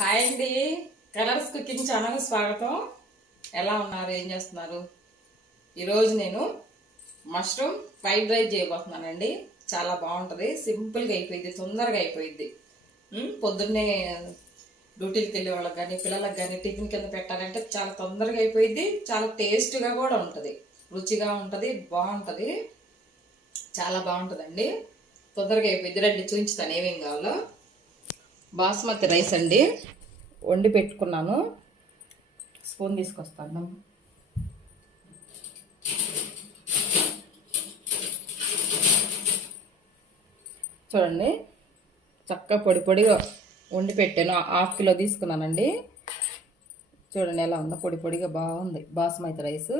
Hi అండి. Colours cooking channel స్వాగతం. ఎలా ఉన్నారు, ఏం చేస్తున్నారు? ఈరోజు నేను మష్రూమ్ ఫ్రైడ్ రైస్ చేయబోతున్నానండి. చాలా బాగుంటుంది, సింపుల్గా అయిపోయింది, తొందరగా అయిపోయింది. పొద్దున్నే డ్యూటీకి వెళ్ళే వాళ్ళకి కానీ పిల్లలకు కానీ టిఫిన్ కింద పెట్టాలంటే చాలా తొందరగా అయిపోయింది. చాలా టేస్ట్గా కూడా ఉంటుంది, రుచిగా ఉంటుంది, బాగుంటుంది, చాలా బాగుంటుందండి. తొందరగా అయిపోయింది. రండి చూపించుతాను ఏమేం కావాలో. బాస్మతి రైస్ అండి, వండి పెట్టుకున్నాను. స్పూన్ తీసుకొస్తాను. చూడండి, చక్కగా పొడి పొడిగా వండి పెట్టాను. 1/2 కిలో తీసుకున్నానండి. చూడండి ఎలా ఉందో, పొడి పొడిగా బాగుంది బాస్మతి రైస్.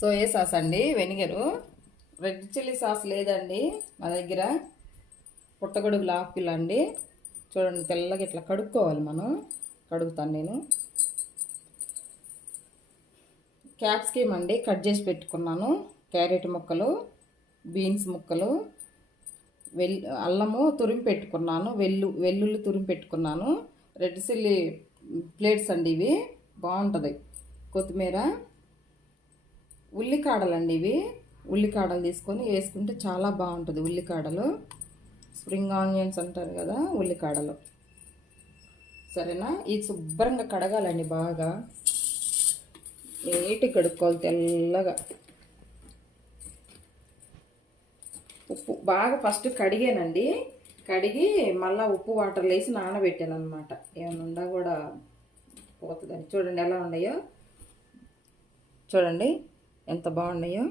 సోయా సాస్ అండి, వెనిగరు. రెడ్ చిల్లీ సాస్ లేదండి మా దగ్గర. పుట్టగొడుగులు 1/2 కిలో అండి. చూడండి తెల్లగా ఇట్లా కడుక్కోవాలి మనం. కడుగుతాను నేను. క్యాప్సికమ్ అండి, కట్ చేసి పెట్టుకున్నాను. క్యారెట్ ముక్కలు, బీన్స్ ముక్కలు, అల్లము తురిమి పెట్టుకున్నాను. వెల్లుల్లి తురిమి పెట్టుకున్నాను. రెడ్ చిల్లీ ప్లేట్స్ అండి ఇవి, బాగుంటుంది. కొత్తిమీర, ఉల్లికాడలండి ఇవి. ఉల్లికాడలు తీసుకొని వేసుకుంటే చాలా బాగుంటుంది. ఉల్లికాడలు, స్ప్రింగ్ ఆనియన్స్ అంటారు కదా, ఉల్లికాడలు. సరేనా? ఇది శుభ్రంగా కడగాలండి, బాగా నీట్గా కడుక్కోవాలి తెల్లగా. ఉప్పు బాగా ఫస్ట్ కడిగానండి. కడిగి మళ్ళీ ఉప్పు వాటర్లో వేసి నానబెట్టాను అనమాట. ఏమైనా ఉండా కూడా పోతుందని. చూడండి ఎలా ఉన్నాయో, చూడండి ఎంత బాగున్నాయో,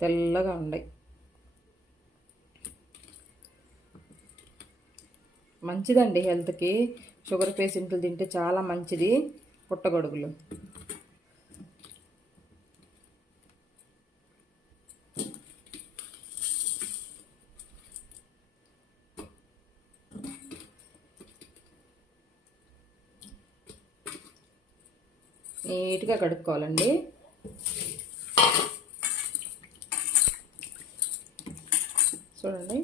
తెల్లగా ఉన్నాయి. మంచిదండి హెల్త్కి. షుగర్ పేషెంట్లు తింటే చాలా మంచిది పుట్టగొడుగులు. నీట్గా కడుక్కోవాలండి. చూడండి,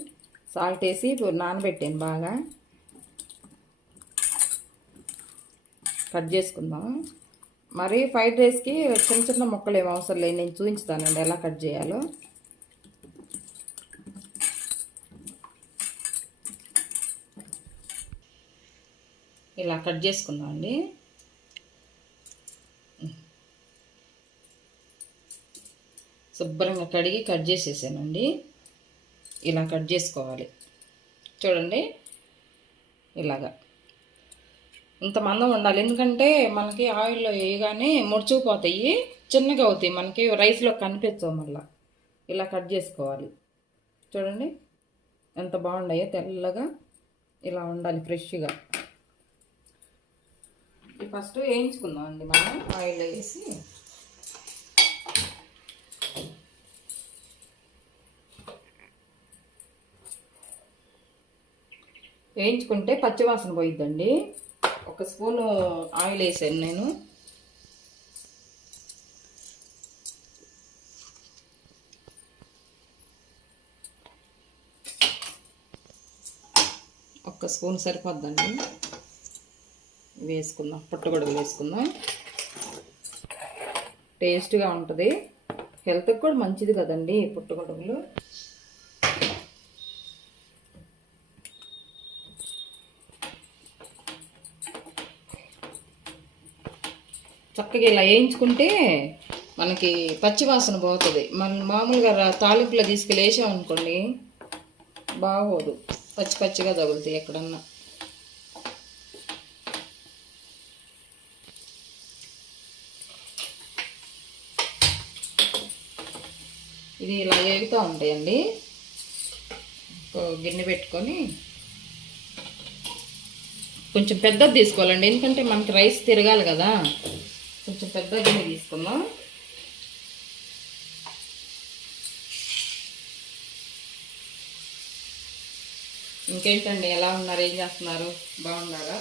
సాల్ట్ వేసి నానబెట్టాను బాగా. కట్ చేసుకుందాం. మరి ఫ్రైడ్ రైస్కి చిన్న చిన్న ముక్కలు ఏమి అవసరం లేదు, నేను చూపించుతానండి ఎలా కట్ చేయాలో. ఇలా కట్ చేసుకుందాం అండి. శుభ్రంగా కడిగి కట్ చేసేసానండి. ఇలా కట్ చేసుకోవాలి. చూడండి ఇలాగా ఇంత మందం ఉండాలి, ఎందుకంటే మనకి ఆయిల్లో వేయగానే ముడుచుకుపోతాయి, చిన్నగా అవుతాయి, మనకి రైస్లో కనిపించవు. మళ్ళీ ఇలా కట్ చేసుకోవాలి. చూడండి ఎంత బాగున్నాయో, తెల్లగా ఇలా ఉండాలి, ఫ్రెష్గా. ఫస్ట్ వేయించుకుందాం అండి మనం ఆయిల్లో వేసి. వేయించుకుంటే పచ్చివాసన పోయిద్దండి. 1 స్పూను ఆయిల్ వేసాను నేను. ఒక స్పూన్ సరిపోద్దండి. వేసుకుందాం, పుట్టగొడుగులు వేసుకుందాం. టేస్ట్గా ఉంటుంది, హెల్త్కి కూడా మంచిది కదండి పుట్టగొడుగులు. చక్కగా ఇలా వేయించుకుంటే మనకి పచ్చివాసన పోతుంది. మనం మామూలుగా తాలింపులో తీసుకెళ్ళి వేసామనుకోండి బాగోదు, పచ్చి పచ్చిగా తగులుతాయి ఎక్కడన్నా. ఇది ఇలా వేగుతూ ఉంటాయండి. గిన్నె పెట్టుకొని కొంచెం పెద్దది తీసుకోవాలండి, ఎందుకంటే మనకి రైస్ తిరగాలి కదా. కొంచెం పెద్ద గిన్నె తీసుకుందాం. ఇంకేంటండి, ఎలా ఉన్నారు, ఏం చేస్తున్నారు, బాగున్నారా?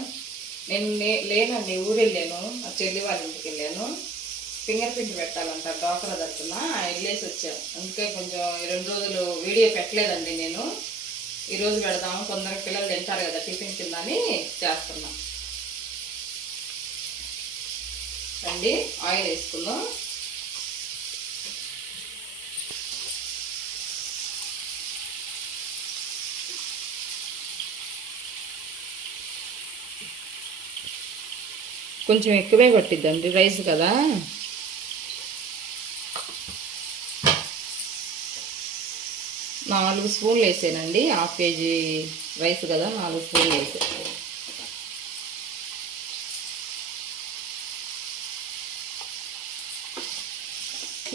నేను లేనండి, ఊరు వెళ్ళాను, ఆ చెల్లి వాళ్ళ ఇంటికి వెళ్ళాను. ఫింగర్ ప్రింట్ పెట్టాలంట డాక్టర్ తరపున వెళ్ళేసి వచ్చాను. అందుకే కొంచెం 2 రోజులు వీడియో పెట్టలేదండి నేను. ఈరోజు పెడదాము, కొందరు పిల్లలు తింటారు కదా టిఫిన్ కింద అని చేస్తున్నాం అండి. ఆయిల్ వేసుకుందాం. కొంచెం ఎక్కువే పట్టిద్దండి రైస్ కదా. 4 స్పూన్లు వేసానండి. 1/2 కేజీ రైస్ కదా, 4 స్పూన్లు వేసాను.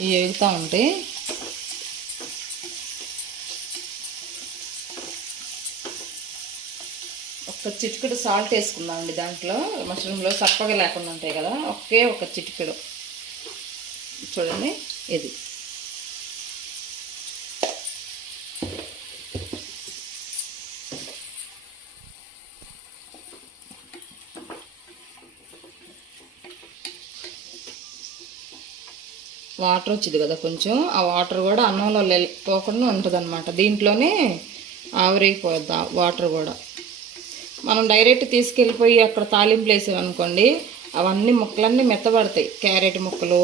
ఇవి వేగుతూ ఉంటాయి. ఒక చిటికెడు సాల్ట్ వేసుకుందామండి దాంట్లో. మష్రూమ్లో చప్పగా లేకుండా ఉంటాయి కదా, ఒక చిటికెడు చూడండి. ఇది వాటర్ వచ్చింది కదా కొంచెం, ఆ వాటర్ కూడా అన్నంలో పోకుండా ఉంటుంది అనమాట. దీంట్లోనే ఆవిరైపోద్ది వాటర్ కూడా. మనం డైరెక్ట్ తీసుకెళ్ళిపోయి అక్కడ తాలింపులు వేసామనుకోండి, అవన్నీ ముక్కలన్నీ మెత్తబడతాయి. క్యారెట్ ముక్కలు,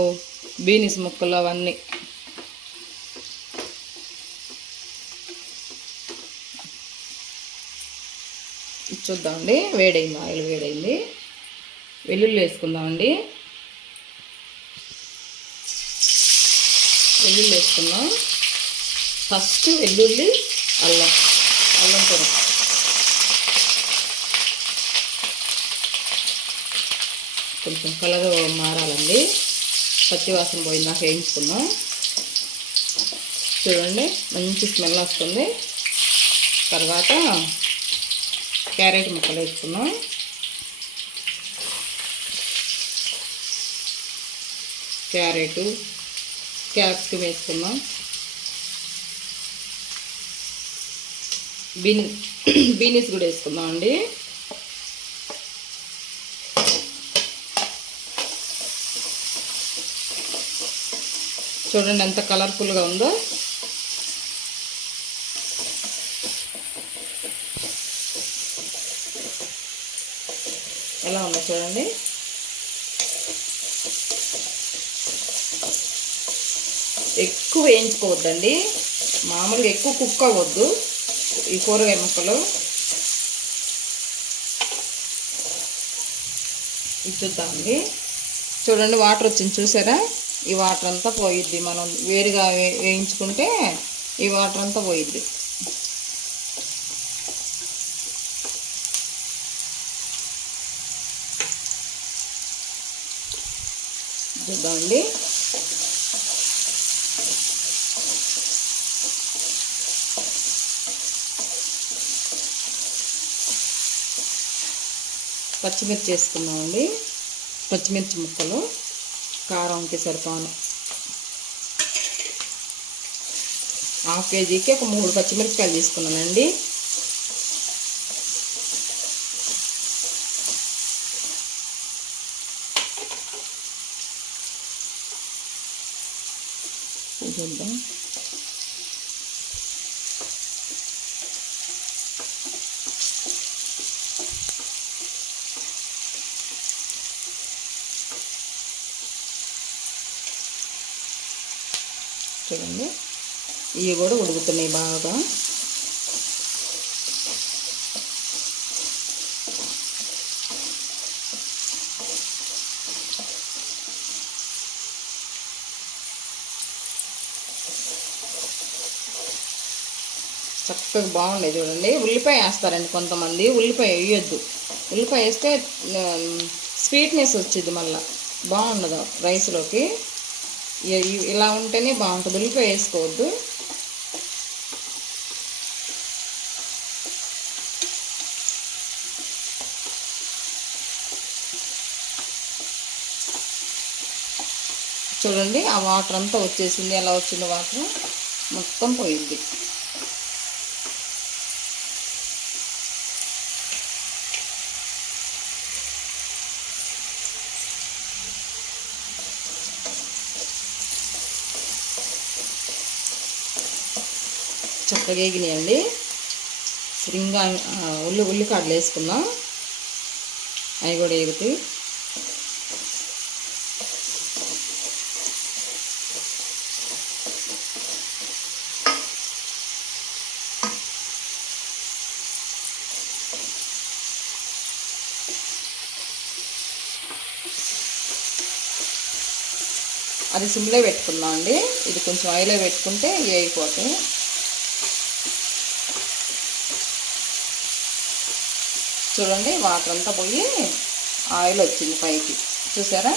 బీన్స్ ముక్కలు అవన్నీ. చూద్దామండి. వేడైంది, ఆయిల్ వేడైంది. వెల్లుల్లి వేసుకుందామండి. వెల్లుల్లి వేసుకున్నాం. ఫస్ట్ వెల్లుల్లి, అల్లం పొడి కొంచెం కలర్ మారాలండి. పచ్చివాసన పోయిందాక వేయించుకుందాం. చూడండి మంచి స్మెల్ వస్తుంది. తర్వాత క్యారెట్ ముక్కలు వేసుకున్నాం. క్యారెట్, క్యాప్సికం వేసుకున్నాం. బీనీస్ కూడా వేసుకుందాం అండి. చూడండి ఎంత కలర్ఫుల్గా ఉందో. ఎలా ఉందో చూడండి. ఎక్కువ వేయించుకోవద్దండి, మామూలుగా ఎక్కువ కుక్ అవ్వద్దు ఈ కూరగాయ ముక్కలు. ఇది చూద్దామండి. చూడండి వాటర్ వచ్చింది చూసారా. ఈ వాటర్ అంతా పోయిద్ది. మనం వేరుగా వేయించుకుంటే ఈ వాటర్ అంతా పోయిద్ది. చూద్దామండి. పచ్చిమిర్చి వేసుకున్నామండి. పచ్చిమిర్చి ముక్కలు కారంకి సరిపాను. 1/2 కేజీకి ఒక 3 పచ్చిమిరపకాయలు తీసుకున్నానండి. చూద్దాం. చూడండి ఇవి కూడా ఉడుకుతున్నాయి బాగా. చక్కగా బాగుండే. చూడండి ఉల్లిపాయ వేస్తారండి కొంతమంది, ఉల్లిపాయ వేయొద్దు. ఉల్లిపాయ వేస్తే స్వీట్నెస్ వచ్చింది, మళ్ళీ బాగుండదు రైస్లోకి. ఇలా ఉంటేనే బాగుంటుంది, ఉల్లిపాయ వేసుకోవద్దు. చూడండి ఆ వాటర్ అంతా వచ్చేసింది. ఎలా వచ్చింది వాటర్ మొత్తం పోయింది. చక్కగా వేగినాయండి. సరిగ్గా ఉల్లికాడలు వేసుకుందాం, అవి కూడా వేగుతాయి. అది సిమ్లో పెట్టుకుందాం అండి. ఇది కొంచెం ఆయిల్లో పెట్టుకుంటే ఇవి అయిపోతాయి. చూడండి, వాటర్ అంతా పోయి ఆయిల్ వచ్చింది పైకి, చూసారా?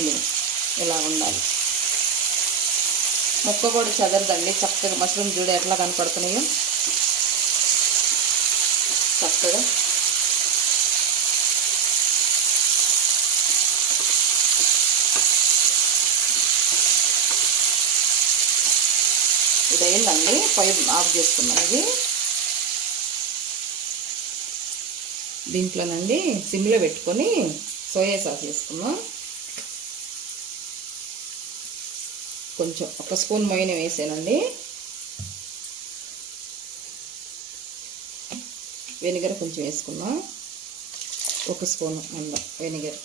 ఇది ఇలా ఉండాలి. ముక్క కూడా చెదరదండి, చక్కగా మష్రూమ్ చూడ ఎట్లా కనపడుతున్నాయో చక్కగా. ఇది అయిందండి, పొయ్యి ఆఫ్ చేసుకున్నాం. ఇది దీంట్లోనండి సిమ్లో పెట్టుకొని సోయా సాస్ వేసుకున్నాం. కొంచెం 1 స్పూన్ మైనస్ వేసానండి. వెనిగర్ కొంచెం వేసుకున్నాం, 1 స్పూన్ వెనిగర్.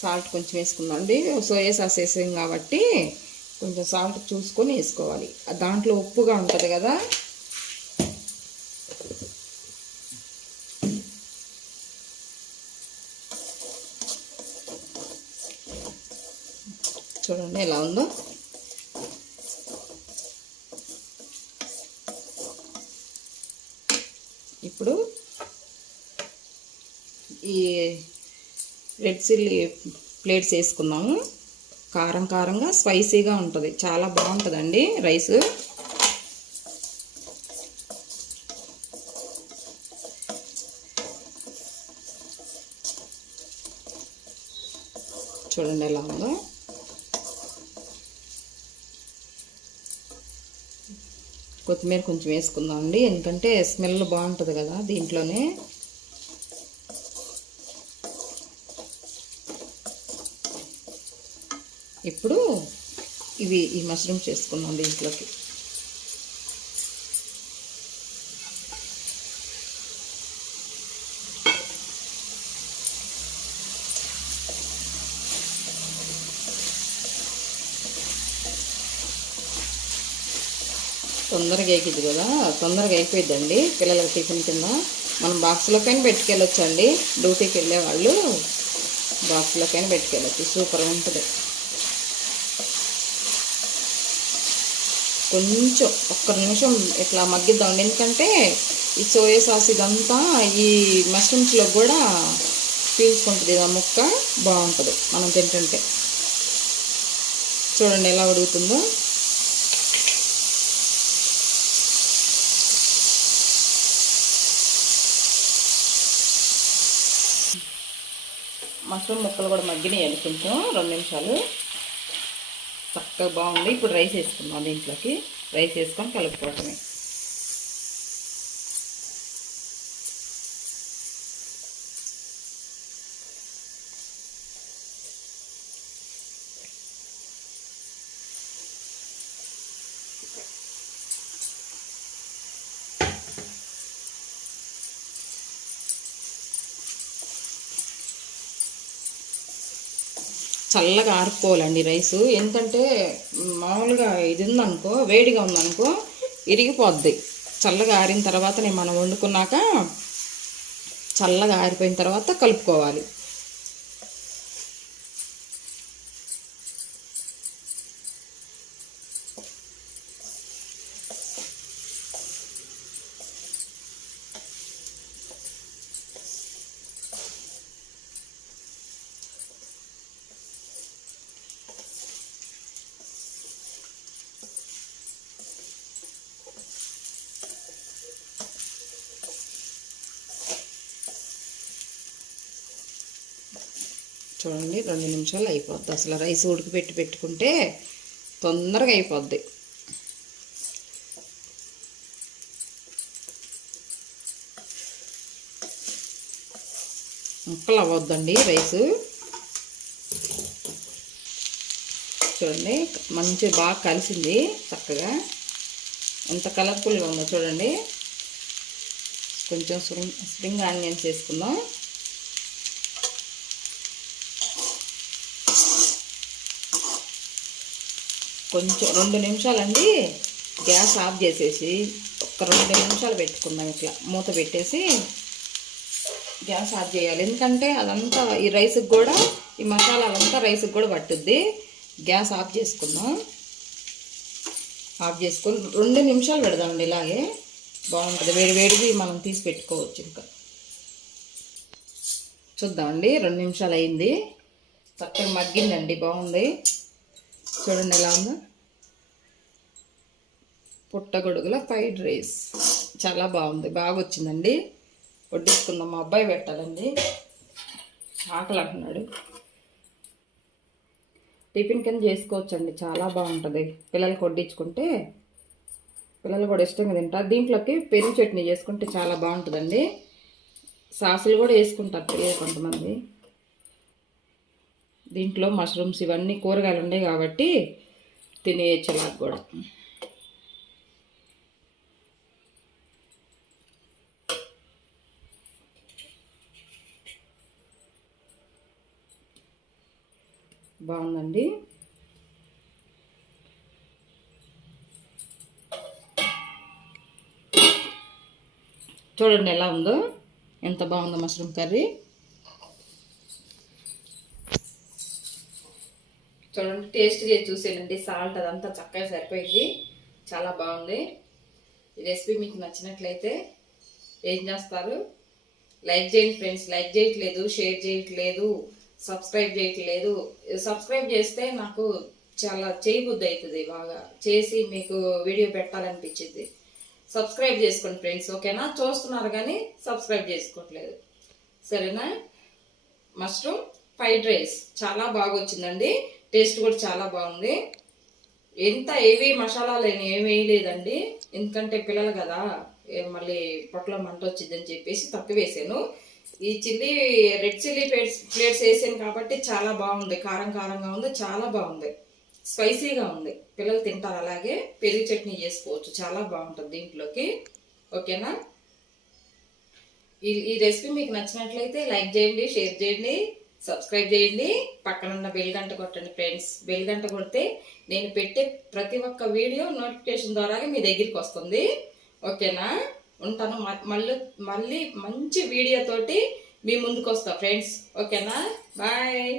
సాల్ట్ కొంచెం వేసుకుందాం అండి. సోయా సాస్ వేసాం కాబట్టి కొంచెం సాల్ట్ చూసుకొని వేసుకోవాలి. దాంట్లో ఉప్పుగా ఉంటుంది కదా. చూడండి ఎలా ఉందో. ఇప్పుడు ఈ రెడ్ చిల్లీ ప్లేట్స్ వేసుకున్నాము. కారం కారంగా స్పైసీగా ఉంటుంది, చాలా బాగుంటుందండి రైస్. చూడండి ఎలా ఉందో. కొత్తిమీర కొంచెం వేసుకుందాం అండి, ఎందుకంటే స్మెల్ బాగుంటుంది కదా దీంట్లోనే. ఇప్పుడు ఈ మష్రూమ్స్ చేసుకున్నాం దీంట్లోకి. తొందరగా ఎక్కింది కదా, తొందరగా అయిపోయిద్దండి పిల్లలకి టిఫిన్ కింద. మనం బాక్స్లోకైనా పెట్టుకెళ్ళొచ్చండి, డ్యూటీకి వెళ్ళే వాళ్ళు బాక్స్లోకైనా పెట్టుకెళ్ళచ్చు, సూపర్గా ఉంటుంది. కొంచెం 1 నిమిషం ఇట్లా మగ్గిద్దామండి, ఎందుకంటే ఈ సోయా సాస్ ఇదంతా ఈ మష్రూమ్స్లో కూడా పీల్చుకుంటుంది. ఆ ముక్క బాగుంటుంది మనం తింటుంటే. చూడండి ఎలా ఉడుకుతుందో. మష్రూమ్ ముక్కలు కూడా మగ్గినాయండి కొంచెం, 2 నిమిషాలు. చక్కగా బాగుంది. ఇప్పుడు రైస్ వేసుకుందాం దీంట్లోకి. రైస్ వేసుకొని కలుపుకోవటమే. చల్లగా ఆరుకోవాలండి రైసు, ఎందుకంటే మామూలుగా ఇది ఉందనుకో, వేడిగా ఉందనుకో ఇరిగిపోద్ది. చల్లగా ఆరిన తర్వాతనే మనం వండుకున్నాక చల్లగా ఆరిపోయిన తర్వాత కలుపుకోవాలి. చూడండి 2 నిమిషాలు అయిపోద్ది. అసలు రైస్ ఉడికి పెట్టుకుంటే తొందరగా అయిపోద్ది. ముక్కలు అవ్వద్దండి రైసు. చూడండి మంచి బాగా కలిసింది చక్కగా. ఎంత కలర్ఫుల్గా ఉందో చూడండి. కొంచెం స్ప్రింగ్ ఆనియన్స్ వేసుకుందాం. కొంచెం 2 నిమిషాలండి గ్యాస్ ఆఫ్ చేసేసి ఒక 2 నిమిషాలు పెట్టుకుందాం. ఇట్లా మూత పెట్టేసి గ్యాస్ ఆఫ్ చేయాలి. ఎందుకంటే అదంతా ఈ రైస్కి కూడా, ఈ మసాలాలంతా రైస్కి కూడా పట్టుద్ది. గ్యాస్ ఆఫ్ చేసుకుందాం. ఆఫ్ చేసుకొని 2 నిమిషాలు పెడదామండి. ఇలాగే బాగుంటుంది. వేడివేడిది మనం తీసి పెట్టుకోవచ్చు. ఇంకా చూద్దామండి. 2 నిమిషాలు అయింది. చక్కగా మగ్గిందండి. బాగుంది. చూడండి ఎలా ఉందో. పుట్టగొడుగుల ఫ్రైడ్ రైస్ చాలా బాగుంది. బాగా వచ్చిందండి. వడ్డించుకుందాం. మా అబ్బాయి పెట్టాలండి. ఆకలి అంటున్నాడు. టిఫిన్ కింద చేసుకోవచ్చండి. చాలా బాగుంటుంది. పిల్లలకి వడ్డించుకుంటే పిల్లలు కూడా ఇష్టంగా తింటారు. దీంట్లోకి పెరుగు చట్నీ చేసుకుంటే చాలా బాగుంటుందండి. సాసులు కూడా వేసుకుంటారు పిల్లలు కొంతమంది. దీంట్లో మష్రూమ్స్ ఇవన్నీ కూరగాయలు ఉన్నాయి కాబట్టి తినేయచ్చు. నాకు కూడా బాగుందండి. చూడండి ఎలా ఉందో. ఎంత బాగుందో మష్రూమ్ కర్రీ. చూడండి టేస్ట్ చేసి చూసేయండి. సాల్ట్ అదంతా చక్కగా సరిపోయింది. చాలా బాగుంది. ఈ రెసిపీ మీకు నచ్చినట్లయితే ఏం చేస్తారు? లైక్ చేయండి ఫ్రెండ్స్. లైక్ చేయట్లేదు, షేర్ చేయట్లేదు, సబ్స్క్రైబ్ చేయట్లేదు. సబ్స్క్రైబ్ చేస్తే నాకు చాలా చేయబుద్ధి అవుతుంది. బాగా చేసి మీకు వీడియో పెట్టాలనిపించింది. సబ్స్క్రైబ్ చేసుకోండి ఫ్రెండ్స్. ఓకేనా? చూస్తున్నారు కానీ సబ్స్క్రైబ్ చేసుకోవట్లేదు. సరేనా? మష్రూమ్ ఫ్రైడ్ రైస్ చాలా బాగా వచ్చిందండి. టేస్ట్ కూడా చాలా బాగుంది. ఎంత ఏవి మసాలాలు ఏమి వేయలేదండి. ఎందుకంటే పిల్లలు కదా, మళ్ళీ పొట్టలో మంట వచ్చిందని చెప్పేసి తక్కువ వేసాను. ఈ రెడ్ చిల్లీ ప్లేట్స్ వేసాను కాబట్టి చాలా బాగుంది. కారం కారంగా ఉంది. చాలా బాగుంది. స్పైసీగా ఉంది. పిల్లలు తింటారు. అలాగే పెరుగు చట్నీ చేసుకోవచ్చు. చాలా బాగుంటుంది దీంట్లోకి. ఓకేనా? ఈ రెసిపీ మీకు నచ్చినట్లయితే లైక్ చేయండి, షేర్ చేయండి, సబ్స్క్రైబ్ చేయండి. పక్కనున్న బెల్ గంట కొట్టండి ఫ్రెండ్స్. బెల్ గంట కొడితే నేను పెట్టే ప్రతి ఒక్క వీడియో నోటిఫికేషన్ ద్వారా మీ దగ్గరికి వస్తుంది. ఓకేనా? ఉంటాను. మళ్ళీ మంచి వీడియోతోటి మీ ముందుకు వస్తా ఫ్రెండ్స్. ఓకేనా? బాయ్.